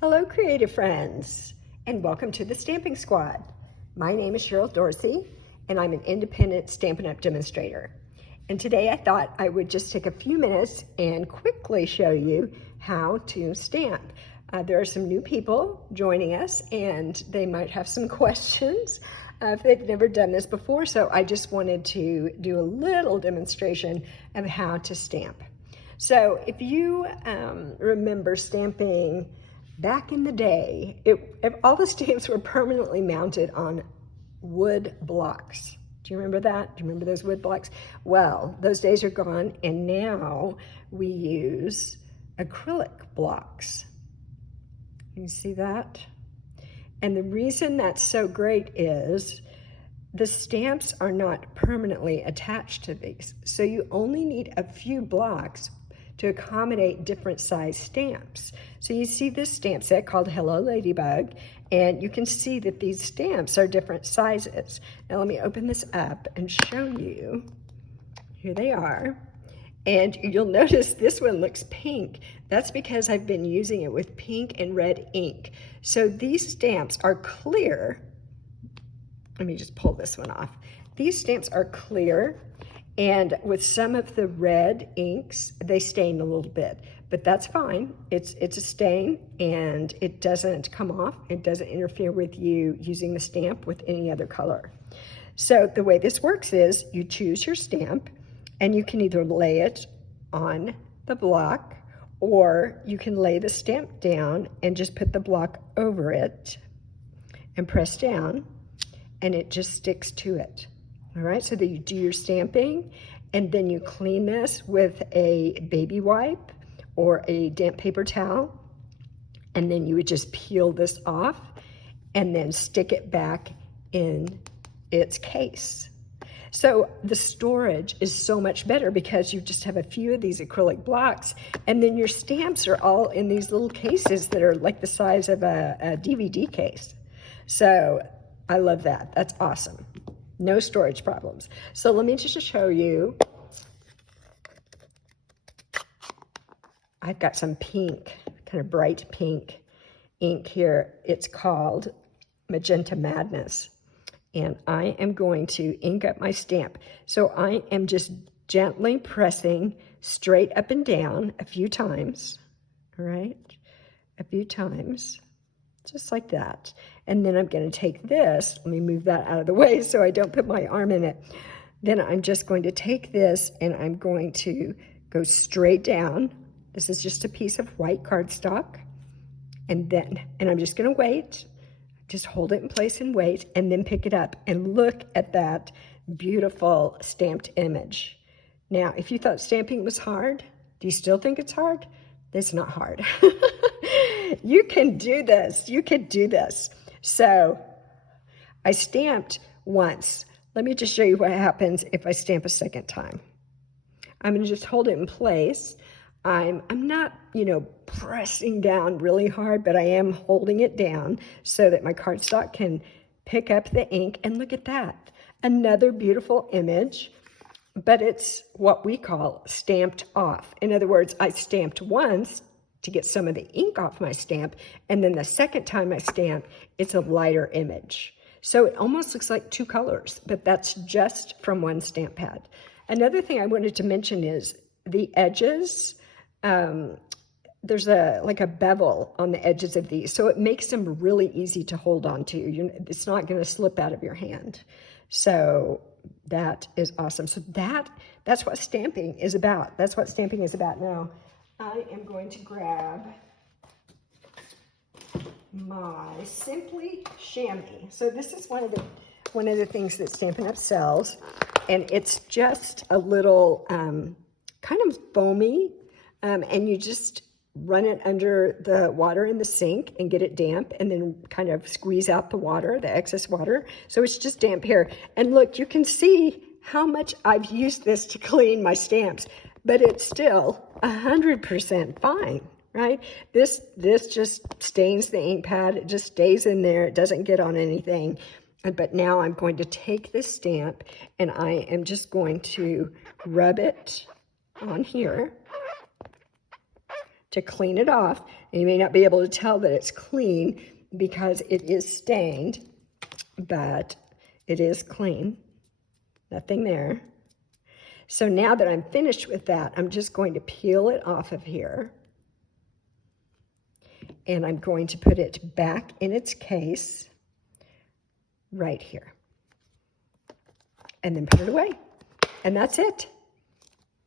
Hello, creative friends, and welcome to the Stamping Squad. My name is Cheryl Dorsey, and I'm an independent Stampin' Up! Demonstrator. And today I thought I would just take a few minutes and quickly show you how to stamp. There are some new people joining us, and they might have some questions if they've never done this before, so I just wanted to do a little demonstration of how to stamp. So if you remember stamping back in the day, all the stamps were permanently mounted on wood blocks. Do you remember that? Do you remember those wood blocks? Well, those days are gone, and now we use acrylic blocks. You see that? And the reason that's so great is the stamps are not permanently attached to these. So you only need a few blocks to accommodate different size stamps. So you see this stamp set called Hello Ladybug, and you can see that these stamps are different sizes. Now let me open this up and show you. Here they are. And you'll notice this one looks pink. That's because I've been using it with pink and red ink. So these stamps are clear. Let me just pull this one off. These stamps are clear, and with some of the red inks, they stain a little bit, but that's fine. It's a stain, and it doesn't come off. It doesn't interfere with you using the stamp with any other color. So the way this works is you choose your stamp, and you can either lay it on the block, or you can lay the stamp down and just put the block over it and press down, and it just sticks to it. All right, so that you do your stamping, and then you clean this with a baby wipe or a damp paper towel, and then you would just peel this off and then stick it back in its case. So the storage is so much better because you just have a few of these acrylic blocks, and then your stamps are all in these little cases that are like the size of a DVD case. So I love that. That's awesome. No storage problems. So let me just show you. I've got some pink, kind of bright pink ink here. It's called Magenta Madness. And I am going to ink up my stamp. So I am just gently pressing straight up and down a few times, all right? A few times, just like that. And then I'm going to take this, let me move that out of the way so I don't put my arm in it. Then I'm just going to take this and I'm going to go straight down. This is just a piece of white cardstock. And I'm just going to wait. Just hold it in place and wait, and then pick it up and look at that beautiful stamped image. Now, if you thought stamping was hard, do you still think it's hard? It's not hard. You can do this. You can do this. So I stamped once. Let me just show you what happens if I stamp a second time. I'm going to just hold it in place. I'm not, pressing down really hard, but I am holding it down so that my cardstock can pick up the ink. And look at that. Another beautiful image, but it's what we call stamped off. In other words, I stamped once to get some of the ink off my stamp, and then the second time I stamp, it's a lighter image. So it almost looks like two colors, but that's just from one stamp pad. Another thing I wanted to mention is the edges. There's like a bevel on the edges of these, so it makes them really easy to hold on to. It's not going to slip out of your hand. So that is awesome. So that's what stamping is about. That's what stamping is about. Now, I am going to grab my Simply Chamois. So this is one of the things that Stampin' Up! Sells, and it's just a little kind of foamy, and you just run it under the water in the sink and get it damp, and then kind of squeeze out the water, the excess water. So it's just damp here. And look, you can see how much I've used this to clean my stamps, but it's still 100% fine, right? This just stains the ink pad. It just stays in there. It doesn't get on anything. But now I'm going to take this stamp and I am just going to rub it on here. to clean it off. And you may not be able to tell that it's clean because it is stained, but it is clean. Nothing there. So now that I'm finished with that, I'm just going to peel it off of here. And I'm going to put it back in its case right here. And then put it away. And that's it.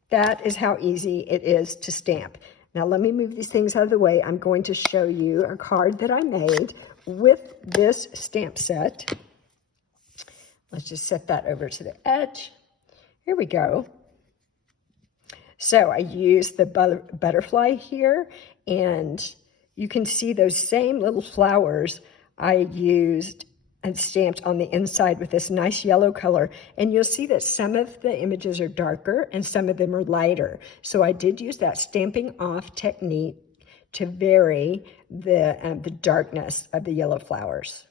That is how easy it is to stamp. Now let me move these things out of the way. I'm going to show you a card that I made with this stamp set. Let's just set that over to the edge. Here we go. So I used the butterfly here, and you can see those same little flowers I used and stamped on the inside with this nice yellow color. And you'll see that some of the images are darker and some of them are lighter. So I did use that stamping off technique to vary the darkness of the yellow flowers.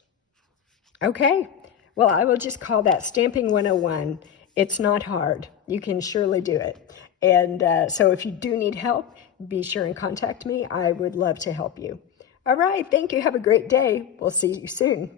Okay, well, I will just call that Stamping 101. It's not hard. You can surely do it. And so if you do need help, be sure and contact me. I would love to help you. All right, thank you. Have a great day. We'll see you soon.